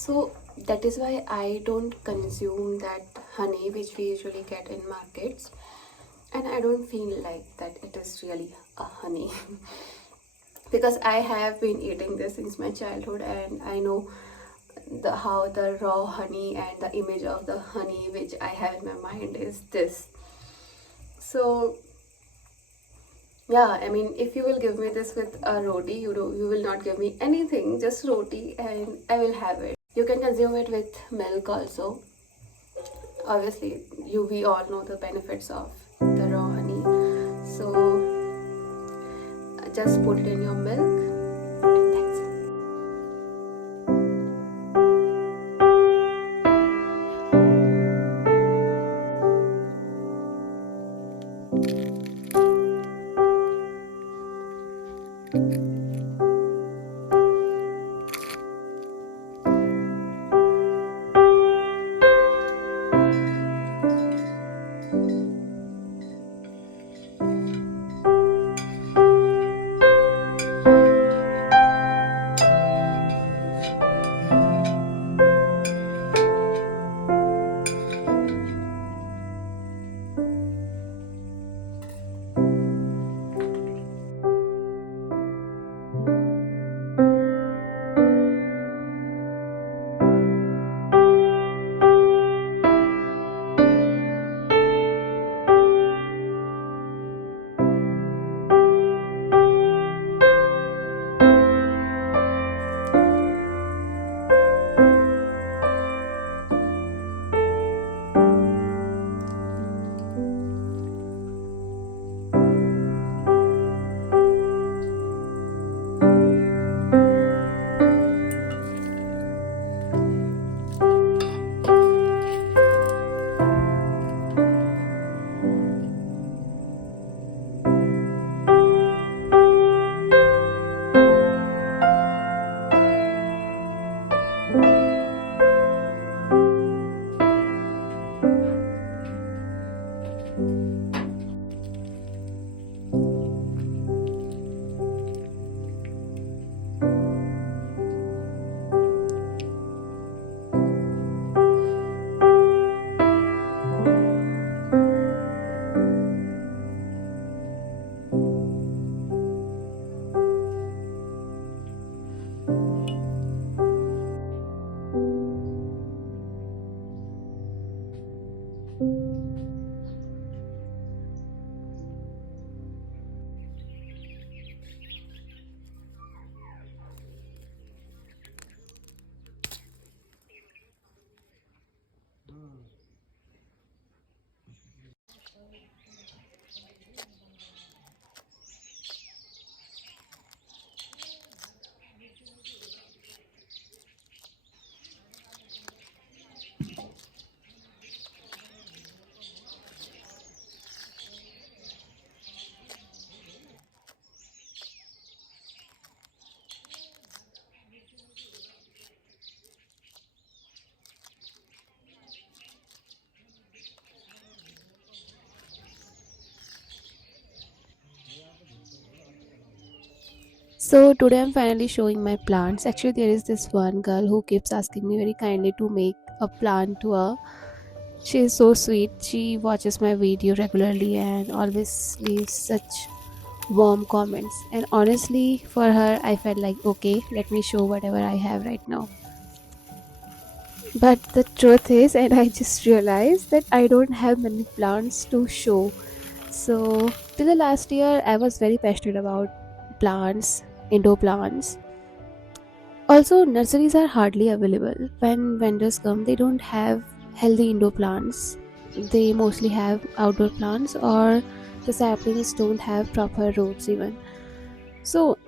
So that is why I don't consume that honey which we usually get in markets, and I don't feel like that it is really a honey. Because I have been eating this since my childhood, and I know how the raw honey and the image of the honey which I have in my mind is this. So yeah, I mean, if you will give me this with a roti, you will not give me anything, just roti, and I will have it. You can consume it with milk also. Obviously, we all know the benefits of the raw honey. So just put it in your milk, and that's it. So today I'm finally showing my plants. Actually, there is this one girl who keeps asking me very kindly to make a plant to her. She is so sweet. She watches my video regularly and always leaves such warm comments. And honestly, for her, I felt like, okay, let me show whatever I have right now. But the truth is, and I just realized that I don't have many plants to show. So, till the last year, I was very passionate about plants, indoor plants. Also, nurseries are hardly available. When vendors come, they don't have healthy indoor plants. They mostly have outdoor plants, or the saplings don't have proper roots even. So,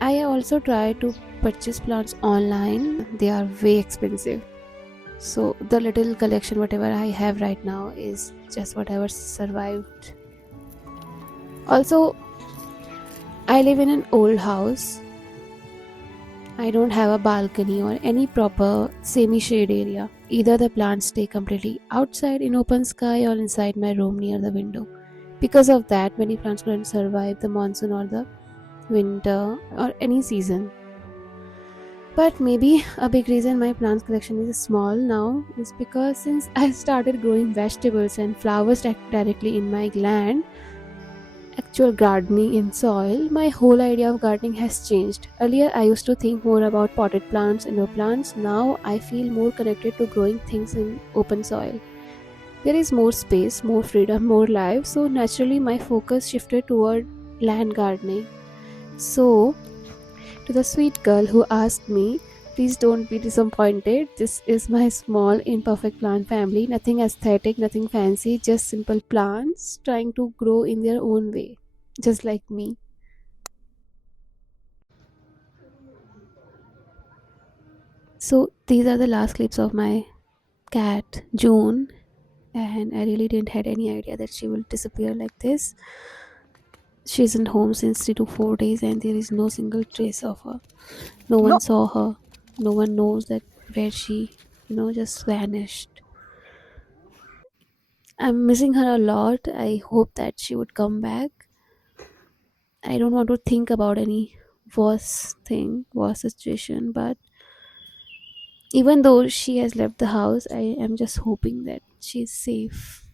I also try to purchase plants online. They are way expensive. So, the little collection, whatever I have right now, is just whatever survived. Also, I live in an old house. I don't have a balcony or any proper semi-shade area. Either the plants stay completely outside in open sky or inside my room near the window. Because of that, many plants couldn't survive the monsoon or the winter or any season. But maybe a big reason my plants collection is small now is because since I started growing vegetables and flowers directly in my land, actual gardening in soil, my whole idea of gardening has changed. Earlier, I used to think more about potted plants, indoor plants. Now, I feel more connected to growing things in open soil. There is more space, more freedom, more life, so naturally, my focus shifted toward land gardening. So, to the sweet girl who asked me, please don't be disappointed. This is my small, imperfect plant family. Nothing aesthetic, nothing fancy, just simple plants trying to grow in their own way, just like me. So, these are the last clips of my cat, June, and I really didn't had any idea that she will disappear like this. She isn't home since 3 to 4 days, and there is no single trace of her. No No. one saw her. No one knows that where she, just vanished. I'm missing her a lot. I hope that she would come back. I don't want to think about any worse situation, but even though she has left the house, I am just hoping that she's safe.